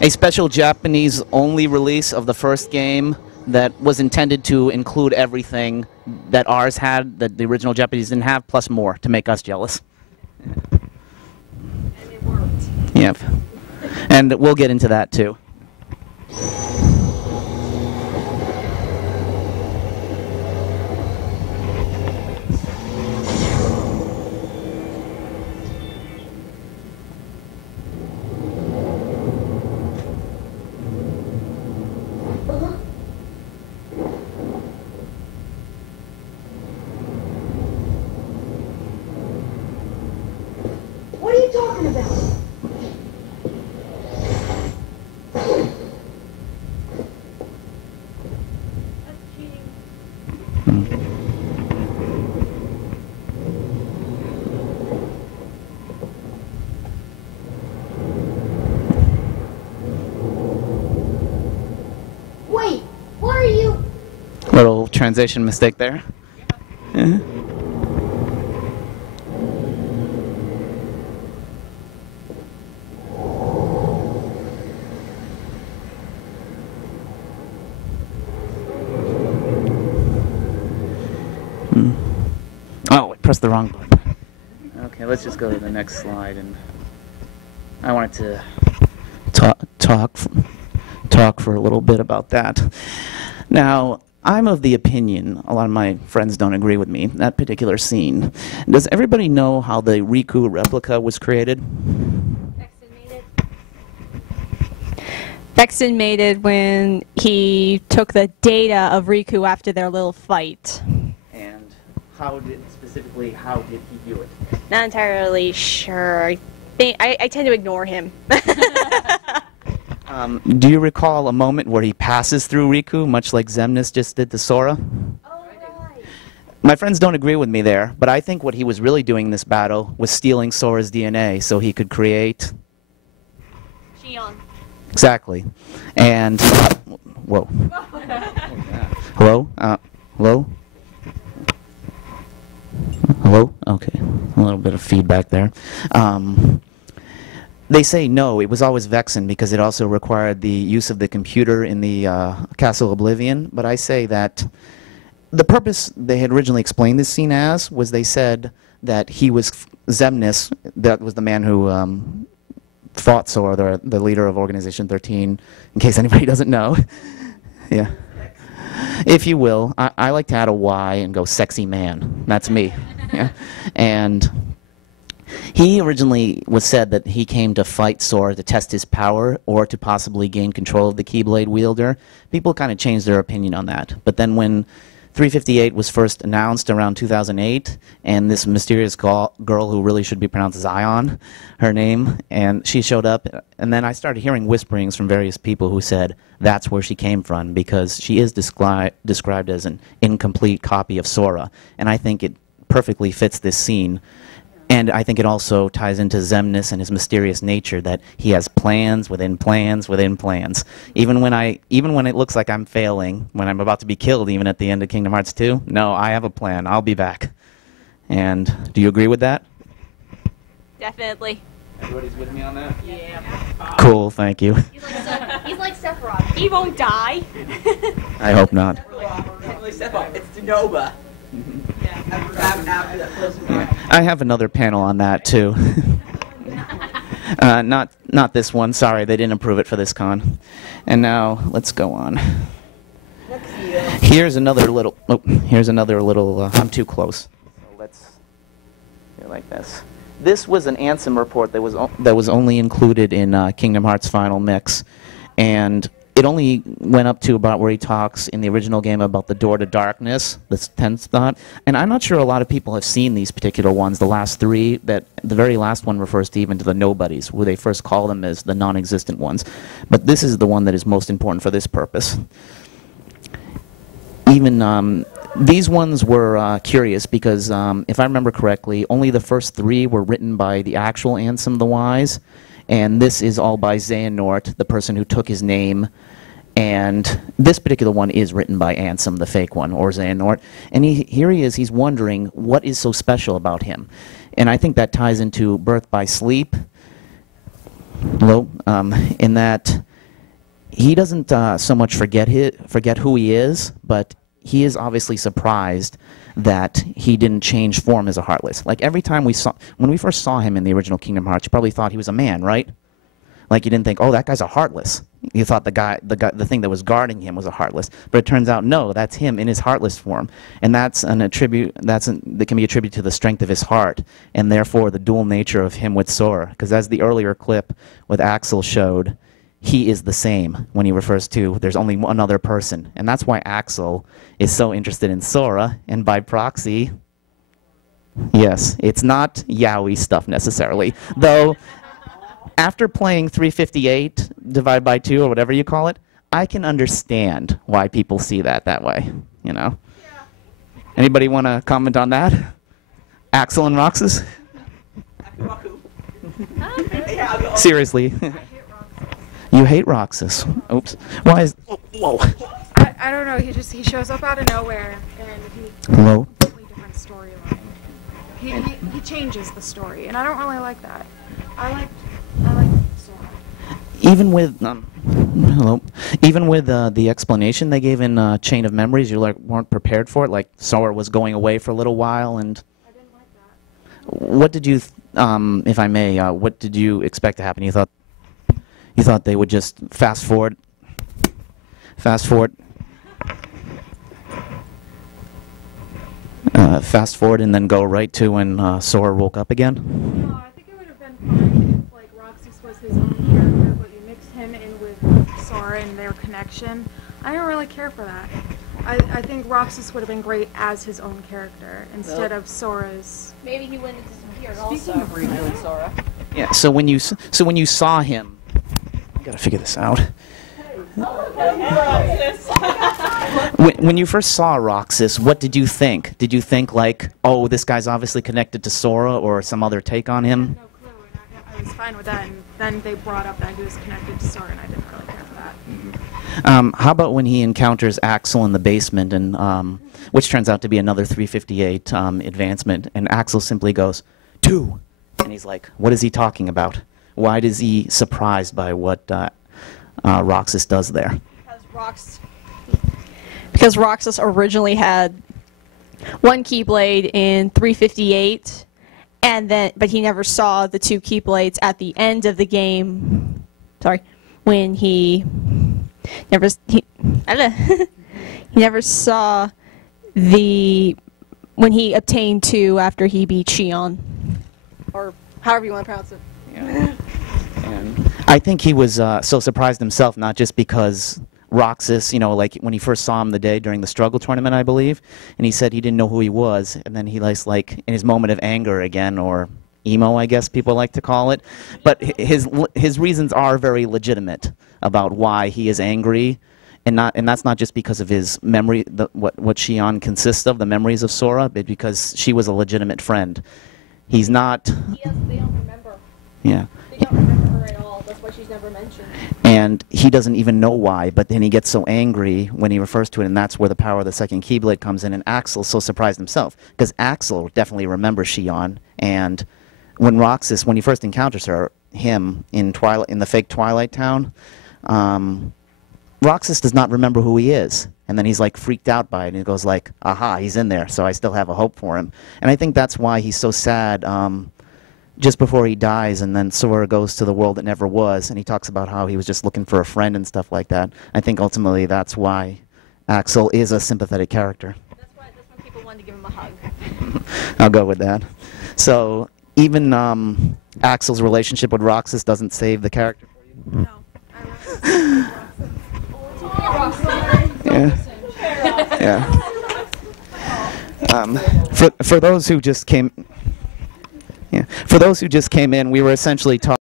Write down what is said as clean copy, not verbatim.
a special Japanese-only release of the first game that was intended to include everything that ours had that the original Japanese didn't have, plus more to make us jealous. And it worked. Yep. And we'll get into that too. What are you talking about? That's cheating. Wait, what are you? Little transition mistake there. Yeah. Oh, I pressed the wrong button. Okay, let's just go to the next slide. And I wanted to talk for a little bit about that. Now, I'm of the opinion, a lot of my friends don't agree with me, that particular scene. Does everybody know how the Riku replica was created? Vexen made it when he took the data of Riku after their little fight. And how did he do it? Not entirely sure. I tend to ignore him. Do you recall a moment where he passes through Riku, much like Xemnas just did to Sora? Oh, right. My friends don't agree with me there, but I think what he was really doing in this battle was stealing Sora's DNA so he could create... Shion. Exactly. And... whoa. Hello? Hello? Hello? Okay. A little bit of feedback there. They say no, it was always Vexen because it also required the use of the computer in the Castle Oblivion. But I say that the purpose they had originally explained this scene as was they said that he was Xemnas, that was the man who fought Sora, the leader of Organization 13, in case anybody doesn't know. Yeah. If you will, I like to add a Y and go sexy man. That's me. Yeah. And he originally was said that he came to fight Sora to test his power or to possibly gain control of the Keyblade wielder. People kind of changed their opinion on that. But then when 358 was first announced around 2008, and this mysterious girl who really should be pronounced Zion, her name, and she showed up, and then I started hearing whisperings from various people who said that's where she came from because she is described as an incomplete copy of Sora, and I think it perfectly fits this scene. And I think it also ties into Xemnas and his mysterious nature that he has plans within plans within plans. Even when it looks like I'm failing, when I'm about to be killed, even at the end of Kingdom Hearts 2, no, I have a plan. I'll be back. And do you agree with that? Definitely. Everybody's with me on that? Yeah. Cool, thank you. He's like Sephiroth. He won't die. I hope not. It's Denova. I have another panel on that too. Not this one. Sorry, they didn't approve it for this con. And now let's go on. Here's another little. Oh, here's another little. I'm too close. So let's. Here like this. This was an Ansem report that was only included in Kingdom Hearts Final Mix, and it only went up to about where he talks in the original game about the door to darkness, this 10th spot. And I'm not sure a lot of people have seen these particular ones, the last three. That the very last one refers to even to the nobodies, where they first call them as the non-existent ones. But this is the one that is most important for this purpose. Even these ones were curious because, if I remember correctly, only the first three were written by the actual Ansem the Wise. And this is all by Xehanort, the person who took his name. And this particular one is written by Ansem, the fake one, or Xehanort. And here he is, he's wondering what is so special about him. And I think that ties into Birth by Sleep. Hello, in that he doesn't so much forget who he is, but he is obviously surprised that he didn't change form as a Heartless. Like every time when we first saw him in the original Kingdom Hearts, you probably thought he was a man, right? Like you didn't think, oh, that guy's a Heartless. You thought the thing that was guarding him was a Heartless, but it turns out no, that's him in his Heartless form, and that can be attributed to the strength of his heart, and therefore the dual nature of him with Sora. Because as the earlier clip with Axel showed, he is the same when he refers to there's only one other person, and that's why Axel is so interested in Sora, and by proxy, yes, it's not yaoi stuff necessarily, though. After playing 358 divided by 2 or whatever you call it, I can understand why people see that way, you know? Yeah. Anybody want to comment on that? Axel and Roxas? Seriously. You hate Roxas. Oops. Why is... Oh, whoa. I don't know, he shows up out of nowhere and he Hello? completely different storyline. He changes the story and I don't really like that. I like Sora. Even with the explanation they gave in Chain of Memories, you weren't prepared for it. Like Sora was going away for a little while, and I didn't like that. what did you, if I may, what did you expect to happen? You thought they would just fast forward, and then go right to when Sora woke up again? No, I think it would have been fine if like Roxas was his own character, but you mix him in with Sora and their connection. I don't really care for that. I think Roxas would have been great as his own character instead of Sora's. Maybe he wouldn't have disappeared Speaking of Riku and Sora. Yeah. So when you saw him, I gotta figure this out. When you first saw Roxas, what did you think? Did you think like, oh, this guy's obviously connected to Sora, or some other take on him? No clue, and I was fine with that. And then they brought up that he was connected to Sora, and I didn't really care for that. How about when he encounters Axel in the basement, and which turns out to be another 358 advancement, and Axel simply goes, 2, and he's like, what is he talking about? Why is he surprised by what Roxas does there? Because Roxas originally had one Keyblade in 358, but he never saw the 2 Keyblades at the end of the game. Sorry, when he never he never saw when he obtained 2 after he beat Shion, or however you want to pronounce it. Yeah. And I think he was so surprised himself, not just because Roxas, like when he first saw him the day during the struggle tournament, I believe, and he said he didn't know who he was, and then he like in his moment of anger again, or emo, I guess people like to call it, but his reasons are very legitimate about why he is angry, and that's not just because of his memory, what Shion consists of, the memories of Sora, but because she was a legitimate friend. He's not. They don't remember. Yeah. They don't remember her at all. That's why she's never mentioned. And he doesn't even know why, but then he gets so angry when he refers to it, and that's where the power of the second Keyblade comes in, and Axel's so surprised himself, because Axel definitely remembers Shion, and when he first encounters him in the fake Twilight Town, Roxas does not remember who he is, and then he's like freaked out by it, and he goes like, aha, he's in there, so I still have a hope for him. And I think that's why he's so sad just before he dies, and then Sora goes to the world that never was, and he talks about how he was just looking for a friend and stuff like that. I think ultimately that's why Axel is a sympathetic character. That's why people wanted to give him a hug. I'll go with that. So even Axel's relationship with Roxas doesn't save the character for you? No. Yeah. Yeah. For those who just came in, we were essentially talking